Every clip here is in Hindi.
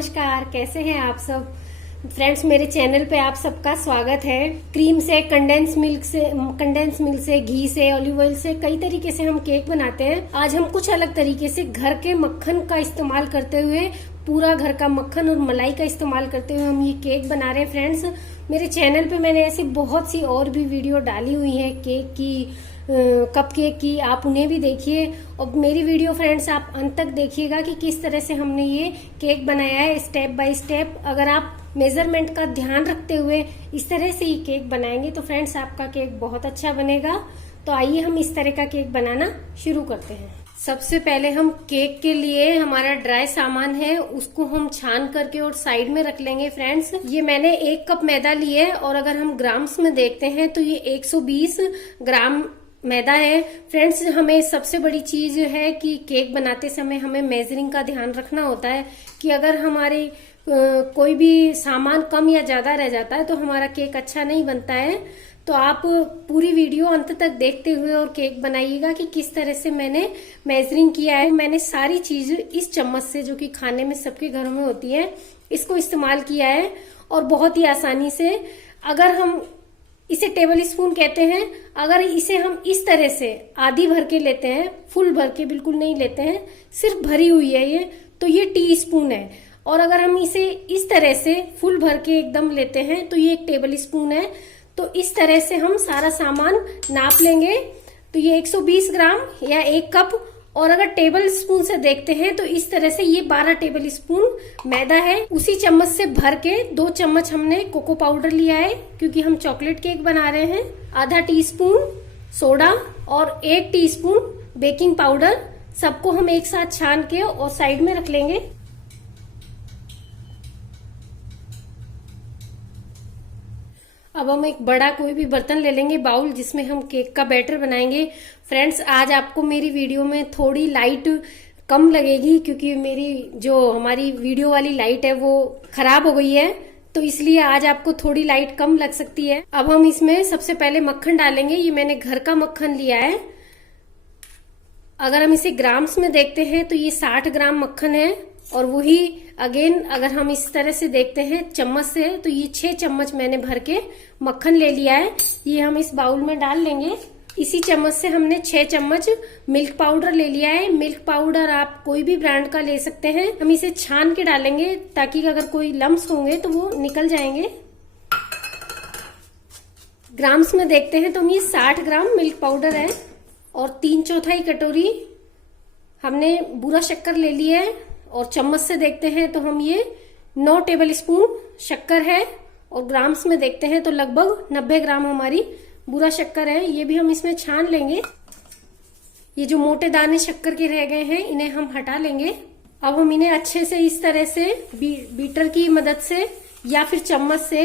नमस्कार, कैसे हैं आप सब फ्रेंड्स। मेरे चैनल पे आप सबका स्वागत है। क्रीम से, कंडेंस मिल्क से, घी से, ऑलिव ऑयल से कई तरीके से हम केक बनाते हैं। आज हम कुछ अलग तरीके से घर के मक्खन का इस्तेमाल करते हुए, पूरा घर का मक्खन और मलाई का इस्तेमाल करते हुए हम ये केक बना रहे हैं फ्रेंड्स। मेरे चैनल पे मैंने ऐसी बहुत सी और भी वीडियो डाली हुई है केक की, कप केक की, आप उन्हें भी देखिए। और मेरी वीडियो फ्रेंड्स आप अंत तक देखिएगा कि किस तरह से हमने ये केक बनाया है स्टेप बाय स्टेप। अगर आप मेजरमेंट का ध्यान रखते हुए इस तरह से ये केक बनाएंगे तो फ्रेंड्स आपका केक बहुत अच्छा बनेगा। तो आइए हम इस तरह का केक बनाना शुरू करते हैं। सबसे पहले हम केक के लिए हमारा ड्राई सामान है उसको हम छान करके और साइड में रख लेंगे फ्रेंड्स। ये मैंने 1 कप मैदा लिया है और अगर हम ग्राम्स में देखते हैं तो ये 120 ग्राम मैदा है फ्रेंड्स। हमें सबसे बड़ी चीज है कि केक बनाते समय हमें मेजरिंग का ध्यान रखना होता है कि अगर हमारे कोई भी सामान कम या ज्यादा रह जाता है तो हमारा केक अच्छा नहीं बनता है। तो आप पूरी वीडियो अंत तक देखते हुए और केक बनाइएगा कि किस तरह से मैंने मेजरिंग किया है। मैंने सारी चीज इस चम्मच से, जो कि खाने में सबके घरों में होती है, इसको इस्तेमाल किया है और बहुत ही आसानी से। अगर हम इसे टेबल स्पून कहते हैं, अगर इसे हम इस तरह से आधी भर के लेते हैं, फुल भर के बिल्कुल नहीं लेते हैं, सिर्फ भरी हुई है ये, तो ये टी स्पून है। और अगर हम इसे इस तरह से फुल भर के एकदम लेते हैं तो ये 1 टेबल स्पून है। तो इस तरह से हम सारा सामान नाप लेंगे। तो ये 120 ग्राम या 1 कप। और अगर टेबल स्पून से देखते हैं तो इस तरह से ये 12 टेबल स्पून मैदा है। उसी चम्मच से भर के 2 चम्मच हमने कोको पाउडर लिया है क्योंकि हम चॉकलेट केक बना रहे हैं। आधा टीस्पून सोडा और 1 टीस्पून बेकिंग पाउडर, सबको हम एक साथ छान के और साइड में रख लेंगे। अब हम एक बड़ा कोई भी बर्तन ले लेंगे, बाउल, जिसमें हम केक का बैटर बनाएंगे। फ्रेंड्स आज आपको मेरी वीडियो में थोड़ी लाइट कम लगेगी क्योंकि मेरी जो हमारी वीडियो वाली लाइट है वो खराब हो गई है, तो इसलिए आज आपको थोड़ी लाइट कम लग सकती है। अब हम इसमें सबसे पहले मक्खन डालेंगे। ये मैंने घर का मक्खन लिया है। अगर हम इसे ग्राम्स में देखते हैं तो ये 60 ग्राम मक्खन है। और वही अगेन अगर हम इस तरह से देखते हैं चम्मच से तो ये 6 चम्मच मैंने भर के मक्खन ले लिया है। ये हम इस बाउल में डाल लेंगे। इसी चम्मच से हमने 6 चम्मच मिल्क पाउडर ले लिया है। मिल्क पाउडर आप कोई भी ब्रांड का ले सकते हैं। हम इसे छान के डालेंगे ताकि अगर कोई लम्स होंगे तो वो निकल जाएंगे। ग्राम्स में देखते हैं तो ये 60 ग्राम मिल्क पाउडर है। और 3/4 कटोरी हमने बूरा शक्कर ले ली है। और चम्मच से देखते हैं तो हम ये 9 टेबल स्पून शक्कर है। और ग्राम्स में देखते हैं तो लगभग 90 ग्राम हमारी बूरा शक्कर है। ये भी हम इसमें छान लेंगे। ये जो मोटे दाने शक्कर के रह गए हैं इन्हें हम हटा लेंगे। अब हम इन्हें अच्छे से इस तरह से बीटर की मदद से या फिर चम्मच से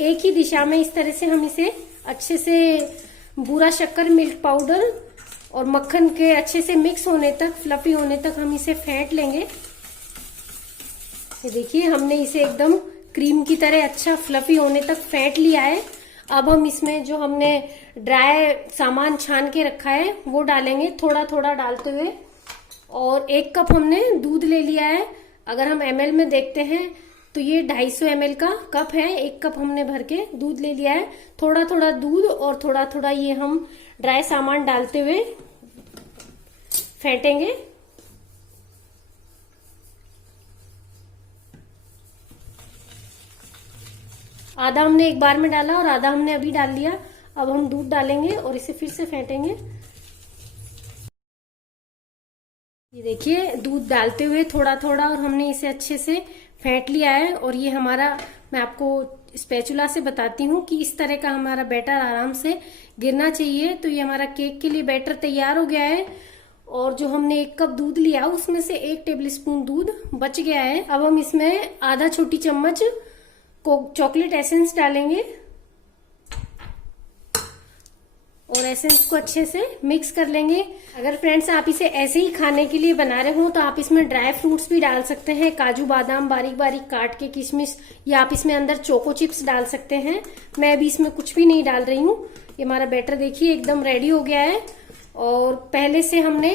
एक ही दिशा में इस तरह से हम इसे अच्छे से बूरा शक्कर, मिल्क पाउडर और मक्खन के अच्छे से मिक्स होने तक, फ्लफी होने तक हम इसे फेंट लेंगे। ये देखिए हमने इसे एकदम क्रीम की तरह अच्छा फ्लफी होने तक फेंट लिया है। अब हम इसमें जो हमने ड्राई सामान छान के रखा है वो डालेंगे, थोड़ा थोड़ा डालते हुए। और 1 कप हमने दूध ले लिया है। अगर हम ml में देखते हैं तो ये 250 ml का कप है। 1 कप हमने भर के दूध ले लिया है। थोड़ा थोड़ा दूध और थोड़ा थोड़ा ये हम ड्राई सामान डालते हुए फेंटेंगे। आधा हमने एक बार में डाला और आधा हमने अभी डाल लिया। अब हम दूध डालेंगे और इसे फिर से फेंटेंगे। ये देखिए दूध डालते हुए थोड़ा थोड़ा और हमने इसे अच्छे से फेंट लिया है। और ये हमारा, मैं आपको स्पैचुला से बताती हूँ कि इस तरह का हमारा बैटर आराम से गिरना चाहिए। तो ये हमारा केक के लिए बैटर तैयार हो गया है। और जो हमने 1 कप दूध लिया उसमें से 1 टेबल स्पून दूध बच गया है। अब हम इसमें आधा छोटी चम्मच चॉकलेट एसेंस डालेंगे और एसेंस को अच्छे से मिक्स कर लेंगे। अगर फ्रेंड्स आप इसे ऐसे ही खाने के लिए बना रहे हो तो आप इसमें ड्राई फ्रूट्स भी डाल सकते हैं, काजू बादाम बारीक बारीक काट के, किशमिश, या आप इसमें अंदर चोको चिप्स डाल सकते हैं। मैं अभी इसमें कुछ भी नहीं डाल रही हूँ। ये हमारा बैटर देखिए एकदम रेडी हो गया है। और पहले से हमने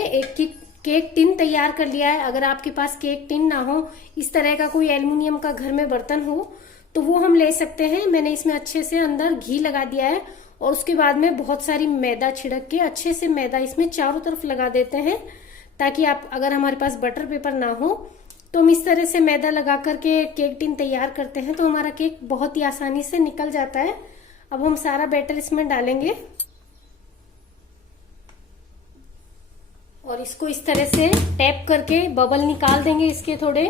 केक टिन तैयार कर लिया है। अगर आपके पास केक टिन ना हो, इस तरह का कोई एल्युमिनियम का घर में बर्तन हो तो वो हम ले सकते हैं। मैंने इसमें अच्छे से अंदर घी लगा दिया है और उसके बाद में बहुत सारी मैदा छिड़क के अच्छे से मैदा इसमें चारों तरफ लगा देते हैं, ताकि आप अगर हमारे पास बटर पेपर ना हो तो हम इस तरह से मैदा लगा करके केक टिन तैयार करते हैं, तो हमारा केक बहुत ही आसानी से निकल जाता है। अब हम सारा बैटर इसमें डालेंगे और इसको इस तरह से टैप करके बबल निकाल देंगे इसके थोड़े।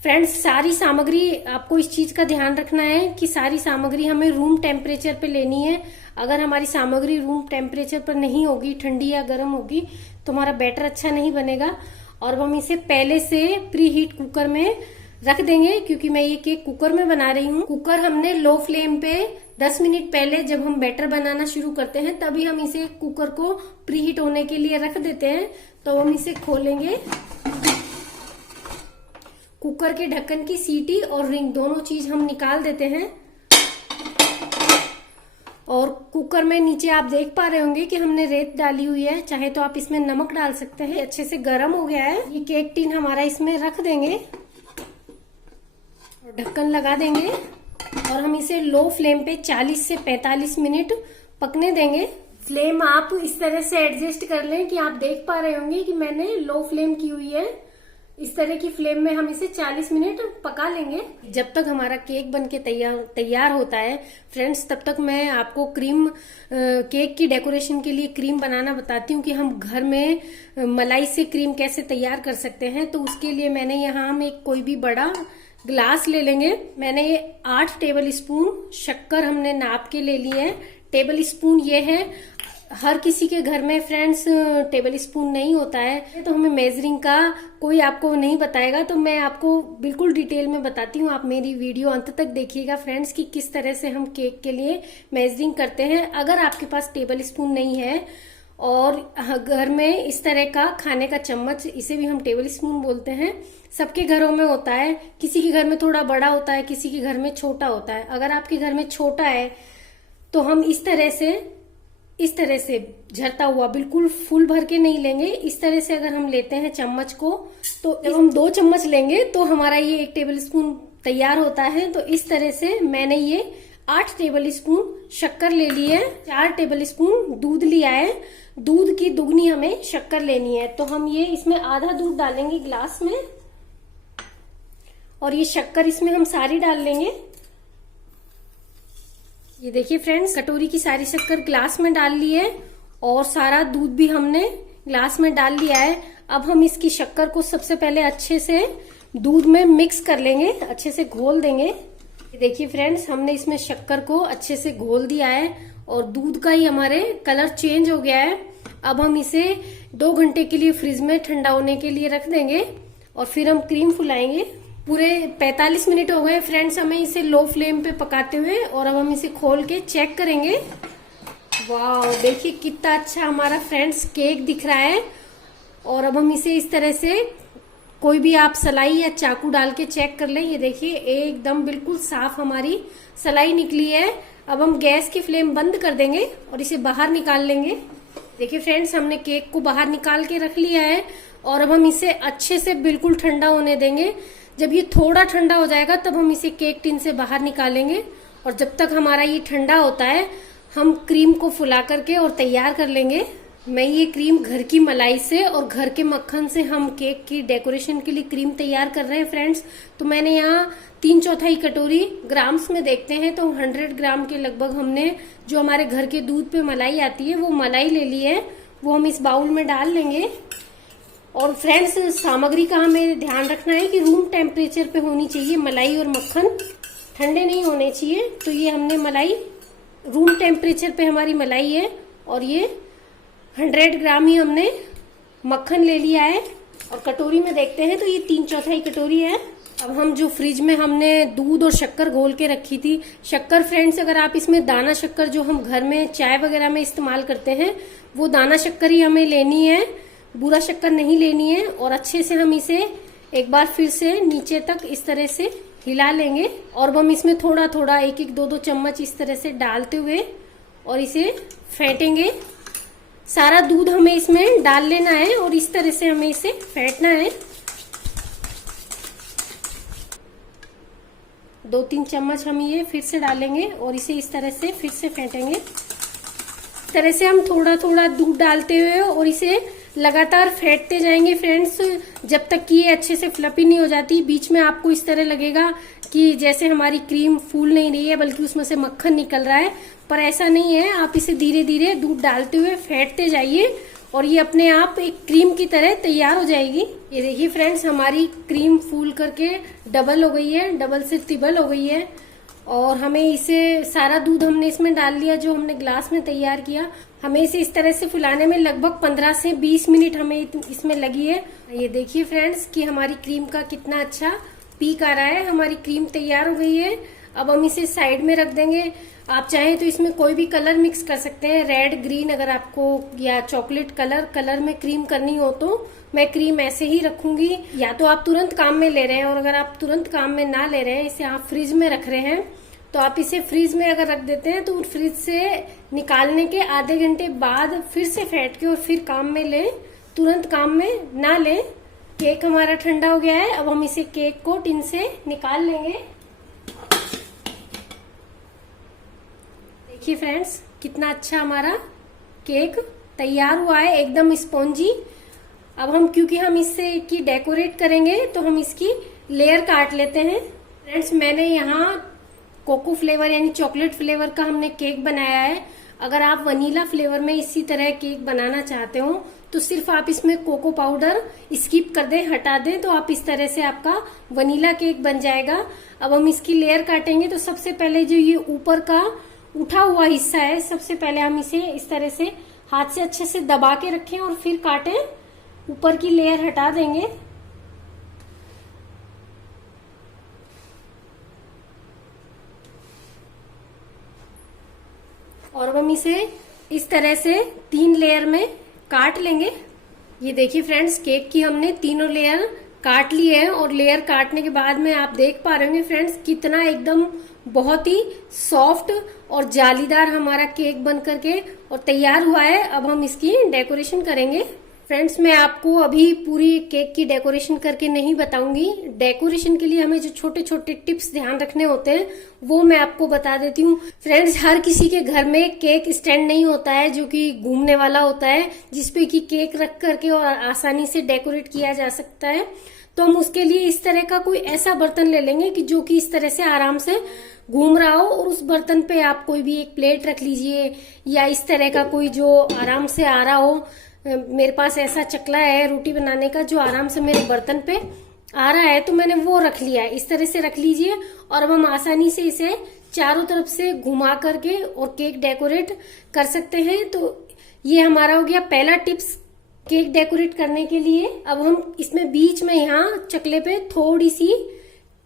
फ्रेंड्स, सारी सामग्री आपको इस चीज का ध्यान रखना है कि सारी सामग्री हमें रूम टेम्परेचर पे लेनी है। अगर हमारी सामग्री रूम टेम्परेचर पर नहीं होगी, ठंडी या गर्म होगी, तो हमारा बैटर अच्छा नहीं बनेगा। और हम इसे पहले से प्री हीट कुकर में रख देंगे, क्योंकि मैं ये केक कुकर में बना रही हूँ। कुकर हमने लो फ्लेम पे 10 मिनट पहले जब हम बैटर बनाना शुरू करते हैं तभी हम इसे कुकर को प्री हीट होने के लिए रख देते हैं। तो हम इसे खोलेंगे। कुकर के ढक्कन की सीटी और रिंग दोनों चीज हम निकाल देते हैं। और कुकर में नीचे आप देख पा रहे होंगे कि हमने रेत डाली हुई है, चाहे तो आप इसमें नमक डाल सकते हैं। अच्छे से गर्म हो गया है। ये केक टिन हमारा इसमें रख देंगे और ढक्कन लगा देंगे और हम इसे लो फ्लेम पे 40 से 45 मिनट पकने देंगे। फ्लेम आप इस तरह से एडजस्ट कर लें कि आप देख पा रहे होंगे कि मैंने लो फ्लेम की हुई है। इस तरह की फ्लेम में हम इसे 40 मिनट पका लेंगे। जब तक हमारा केक बनके तैयार होता है फ्रेंड्स, तब तक मैं आपको क्रीम केक की डेकोरेशन के लिए क्रीम बनाना बताती हूँ कि हम घर में मलाई से क्रीम कैसे तैयार कर सकते हैं। तो उसके लिए मैंने यहाँ हम एक कोई भी बड़ा ग्लास ले लेंगे। मैंने ये 8 टेबल स्पून शक्कर हमने नाप के ले ली है। टेबल स्पून ये है, हर किसी के घर में फ्रेंड्स टेबल स्पून नहीं होता है, तो हमें मेजरिंग का कोई आपको नहीं बताएगा, तो मैं आपको बिल्कुल डिटेल में बताती हूँ। आप मेरी वीडियो अंत तक देखिएगा फ्रेंड्स कि किस तरह से हम केक के लिए मेजरिंग करते हैं। अगर आपके पास टेबल स्पून नहीं है और घर में इस तरह का खाने का चम्मच, इसे भी हम टेबल स्पून बोलते हैं, सबके घरों में होता है। किसी के घर में थोड़ा बड़ा होता है, किसी के घर में छोटा होता है। अगर आपके घर में छोटा है तो हम इस तरह से झरता हुआ बिल्कुल फुल भर के नहीं लेंगे। इस तरह से अगर हम लेते हैं चम्मच को, तो जब हम 2 चम्मच लेंगे तो हमारा ये 1 टेबल स्पून तैयार होता है। तो इस तरह से मैंने ये 8 टेबल स्पून शक्कर ले ली है, 4 टेबल स्पून दूध लिया है। दूध की दुगनी हमें शक्कर लेनी है, तो हम ये इसमें आधा दूध डालेंगे ग्लास में और ये शक्कर इसमें हम सारी डाल लेंगे। ये देखिए फ्रेंड्स, कटोरी की सारी शक्कर ग्लास में डाल ली है और सारा दूध भी हमने ग्लास में डाल लिया है। अब हम इसकी शक्कर को सबसे पहले अच्छे से दूध में मिक्स कर लेंगे, अच्छे से घोल देंगे। ये देखिए फ्रेंड्स, हमने इसमें शक्कर को अच्छे से घोल दिया है और दूध का ही हमारे कलर चेंज हो गया है। अब हम इसे 2 घंटे के लिए फ्रिज में ठंडा होने के लिए रख देंगे और फिर हम क्रीम फुलाएंगे। पूरे 45 मिनट हो गए फ्रेंड्स हमें इसे लो फ्लेम पे पकाते हुए, और अब हम इसे खोल के चेक करेंगे। वाह, देखिए कितना अच्छा हमारा फ्रेंड्स केक दिख रहा है। और अब हम इसे इस तरह से कोई भी आप सलाई या चाकू डाल के चेक कर लें। ये देखिए एकदम बिल्कुल साफ हमारी सलाई निकली है। अब हम गैस की फ्लेम बंद कर देंगे और इसे बाहर निकाल लेंगे। देखिए फ्रेंड्स, हमने केक को बाहर निकाल के रख लिया है और अब हम इसे अच्छे से बिल्कुल ठंडा होने देंगे। जब ये थोड़ा ठंडा हो जाएगा तब हम इसे केक टिन से बाहर निकालेंगे और जब तक हमारा ये ठंडा होता है हम क्रीम को फुला करके और तैयार कर लेंगे। मैं ये क्रीम घर की मलाई से और घर के मक्खन से हम केक की डेकोरेशन के लिए क्रीम तैयार कर रहे हैं फ्रेंड्स। तो मैंने यहाँ 3/4 कटोरी, ग्राम्स में देखते हैं तो 100 ग्राम के लगभग हमने जो हमारे घर के दूध पे मलाई आती है वो मलाई ले ली है, वो हम इस बाउल में डाल लेंगे। और फ्रेंड्स, सामग्री का हमें ध्यान रखना है कि रूम टेम्परेचर पे होनी चाहिए मलाई और मक्खन, ठंडे नहीं होने चाहिए। तो ये हमने मलाई रूम टेम्परेचर पे हमारी मलाई है और ये 100 ग्राम ही हमने मक्खन ले लिया है। और कटोरी में देखते हैं तो ये 3/4 कटोरी है। अब हम जो फ्रिज में हमने दूध और शक्कर घोल के रखी थी, शक्कर फ्रेंड्स अगर आप इसमें दाना शक्कर जो हम घर में चाय वगैरह में इस्तेमाल करते हैं वो दाना शक्कर ही हमें लेनी है, बूरा शक्कर नहीं लेनी है। और अच्छे से हम इसे एक बार फिर से नीचे तक इस तरह से हिला लेंगे और हम इसमें थोड़ा थोड़ा 1-1, 2-2 चम्मच इस तरह से डालते हुए और इसे फेंटेंगे। सारा दूध हमें इसमें डाल लेना है और इस तरह से हमें इसे फेंटना है। 2-3 चम्मच हम ये फिर से डालेंगे और इसे इस तरह से फिर से फेंटेंगे। इस तरह से हम थोड़ा थोड़ा दूध डालते हुए और इसे लगातार फेंटते जाएंगे फ्रेंड्स, जब तक कि ये अच्छे से फ्लफी नहीं हो जाती। बीच में आपको इस तरह लगेगा कि जैसे हमारी क्रीम फूल नहीं रही है बल्कि उसमें से मक्खन निकल रहा है, पर ऐसा नहीं है। आप इसे धीरे धीरे दूध डालते हुए फेंटते जाइए और ये अपने आप एक क्रीम की तरह तैयार हो जाएगी। ये देखिए फ्रेंड्स, हमारी क्रीम फूल करके डबल हो गई है, डबल से ट्रिपल हो गई है। और हमें इसे सारा दूध हमने इसमें डाल लिया जो हमने ग्लास में तैयार किया। हमें इसे इस तरह से फुलाने में लगभग 15 से 20 मिनट हमें इसमें लगी है। ये देखिए फ्रेंड्स कि हमारी क्रीम का कितना अच्छा पीक आ रहा है। हमारी क्रीम तैयार हो गई है। अब हम इसे साइड में रख देंगे। आप चाहें तो इसमें कोई भी कलर मिक्स कर सकते हैं, रेड, ग्रीन, अगर आपको या चॉकलेट कलर में क्रीम करनी हो तो। मैं क्रीम ऐसे ही रखूंगी। या तो आप तुरंत काम में ले रहे हैं और अगर आप तुरंत काम में ना ले रहे हैं, इसे आप फ्रिज में रख रहे हैं, तो आप इसे फ्रिज में अगर रख देते हैं तो फ्रिज से निकालने के आधे घंटे बाद फिर से फेंट के और फिर काम में लें, तुरंत काम में ना लें। केक हमारा ठंडा हो गया है। अब हम इसे केक को टिन से निकाल लेंगे। देखिए फ्रेंड्स कितना अच्छा हमारा केक तैयार हुआ है, एकदम स्पॉन्जी। अब हम क्योंकि हम इससे की डेकोरेट करेंगे तो हम इसकी लेयर काट लेते हैं। फ्रेंड्स मैंने यहाँ कोको फ्लेवर यानी चॉकलेट फ्लेवर का हमने केक बनाया है। अगर आप वनीला फ्लेवर में इसी तरह केक बनाना चाहते हो तो सिर्फ आप इसमें कोको पाउडर स्किप कर दें, हटा दें, तो आप इस तरह से आपका वनीला केक बन जाएगा। अब हम इसकी लेयर काटेंगे। तो सबसे पहले जो ये ऊपर का उठा हुआ हिस्सा है, सबसे पहले हम इसे इस तरह से हाथ से अच्छे से दबा के रखें और फिर काटें। ऊपर की लेयर हटा देंगे। और हम इसे इस तरह से 3 लेयर में काट लेंगे। ये देखिए फ्रेंड्स केक की हमने तीनों लेयर काट ली है और लेयर काटने के बाद में आप देख पा रहे होंगे फ्रेंड्स कितना एकदम बहुत ही सॉफ्ट और जालीदार हमारा केक बन करके और तैयार हुआ है। अब हम इसकी डेकोरेशन करेंगे। फ्रेंड्स मैं आपको अभी पूरी केक की डेकोरेशन करके नहीं बताऊंगी। डेकोरेशन के लिए हमें जो छोटे छोटे टिप्स ध्यान रखने होते हैं वो मैं आपको बता देती हूँ। फ्रेंड्स हर किसी के घर में केक स्टैंड नहीं होता है जो कि घूमने वाला होता है, जिसपे कि केक रख करके और आसानी से डेकोरेट किया जा सकता है। तो हम उसके लिए इस तरह का कोई ऐसा बर्तन ले लेंगे कि जो कि इस तरह से आराम से घूम रहा हो, और उस बर्तन पे आप कोई भी एक प्लेट रख लीजिए या इस तरह का कोई जो आराम से आ रहा हो। मेरे पास ऐसा चकला है रोटी बनाने का जो आराम से मेरे बर्तन पे आ रहा है, तो मैंने वो रख लिया है। इस तरह से रख लीजिए और अब हम आसानी से इसे चारों तरफ से घुमा करके और केक डेकोरेट कर सकते हैं। तो ये हमारा हो गया पहला टिप्स केक डेकोरेट करने के लिए। अब हम इसमें बीच में यहाँ चकले पे थोड़ी सी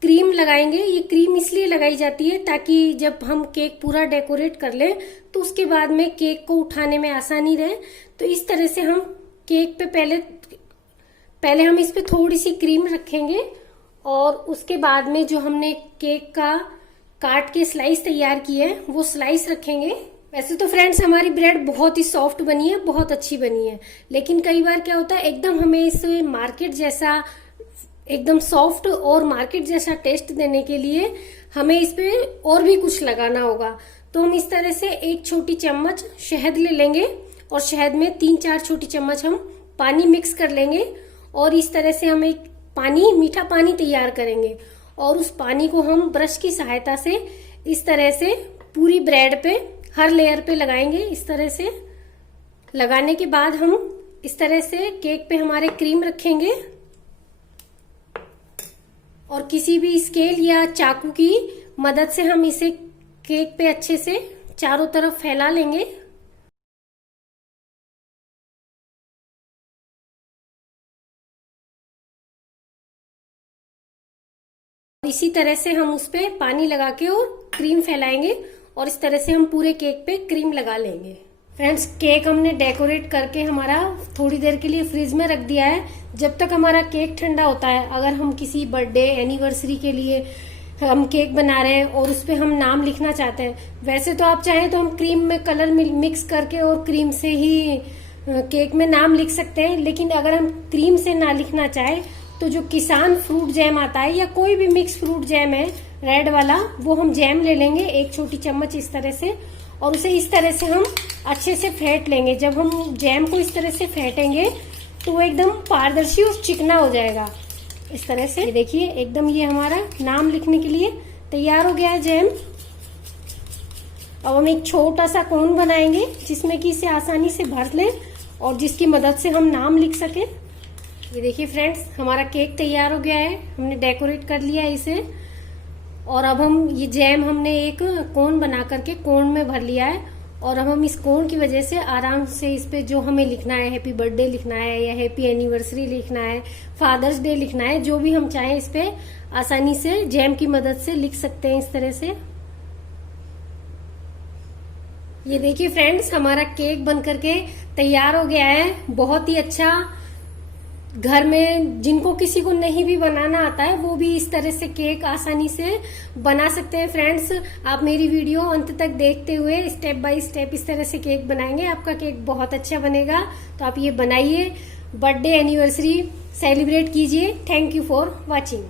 क्रीम लगाएंगे। ये क्रीम इसलिए लगाई जाती है ताकि जब हम केक पूरा डेकोरेट कर लें तो उसके बाद में केक को उठाने में आसानी रहे। तो इस तरह से हम केक पे पहले हम इस पे थोड़ी सी क्रीम रखेंगे और उसके बाद में जो हमने केक का काट के स्लाइस तैयार किए हैं वो स्लाइस रखेंगे। वैसे तो फ्रेंड्स हमारी ब्रेड बहुत ही सॉफ्ट बनी है, बहुत अच्छी बनी है, लेकिन कई बार क्या होता है एकदम हमें इसे मार्केट जैसा एकदम सॉफ्ट और मार्केट जैसा टेस्ट देने के लिए हमें इस पे और भी कुछ लगाना होगा। तो हम इस तरह से 1 छोटी चम्मच शहद ले लेंगे और शहद में 3-4 छोटी चम्मच हम पानी मिक्स कर लेंगे और इस तरह से हम एक मीठा पानी तैयार करेंगे और उस पानी को हम ब्रश की सहायता से इस तरह से पूरी ब्रेड पे हर लेयर पे लगाएंगे। इस तरह से लगाने के बाद हम इस तरह से केक पे हमारे क्रीम रखेंगे और किसी भी स्केल या चाकू की मदद से हम इसे केक पे अच्छे से चारों तरफ फैला लेंगे। इसी तरह से हम उस पे पानी लगा के और क्रीम फैलाएंगे और इस तरह से हम पूरे केक पे क्रीम लगा लेंगे। फ्रेंड्स केक हमने डेकोरेट करके हमारा थोड़ी देर के लिए फ्रिज में रख दिया है। जब तक हमारा केक ठंडा होता है, अगर हम किसी बर्थडे एनिवर्सरी के लिए हम केक बना रहे हैं और उस पे हम नाम लिखना चाहते हैं, वैसे तो आप चाहें तो हम क्रीम में कलर मिक्स करके और क्रीम से ही केक में नाम लिख सकते हैं, लेकिन अगर हम क्रीम से ना लिखना चाहे तो जो किसान फ्रूट जैम आता है या कोई भी मिक्स फ्रूट जैम है रेड वाला, वो हम जैम ले लेंगे 1 छोटी चम्मच इस तरह से, और उसे इस तरह से हम अच्छे से फेंट लेंगे। जब हम जैम को इस तरह से फेंटेंगे तो वो एकदम पारदर्शी और चिकना हो जाएगा इस तरह से। देखिए एकदम ये हमारा नाम लिखने के लिए तैयार हो गया है जैम। अब हम एक छोटा सा कोन बनाएंगे जिसमें कि इसे आसानी से भर लें और जिसकी मदद से हम नाम लिख सकें। ये देखिए फ्रेंड्स, हमारा केक तैयार हो गया है, हमने डेकोरेट कर लिया है इसे। और अब हम ये जैम हमने एक कोन बना करके कोन में भर लिया है, और अब हम इस कोन की वजह से आराम से इस पे जो हमें लिखना है, हैप्पी बर्थडे लिखना है या हैप्पी एनिवर्सरी लिखना है, फादर्स डे लिखना है, जो भी हम चाहें इस पे आसानी से जैम की मदद से लिख सकते हैं इस तरह से। ये देखिए फ्रेंड्स, हमारा केक बन करके तैयार हो गया है। बहुत ही अच्छा, घर में जिनको किसी को नहीं भी बनाना आता है वो भी इस तरह से केक आसानी से बना सकते हैं। फ्रेंड्स, आप मेरी वीडियो अंत तक देखते हुए स्टेप बाय स्टेप इस तरह से केक बनाएंगे, आपका केक बहुत अच्छा बनेगा। तो आप ये बनाइए, बर्थडे एनिवर्सरी सेलिब्रेट कीजिए। Thank you for watching.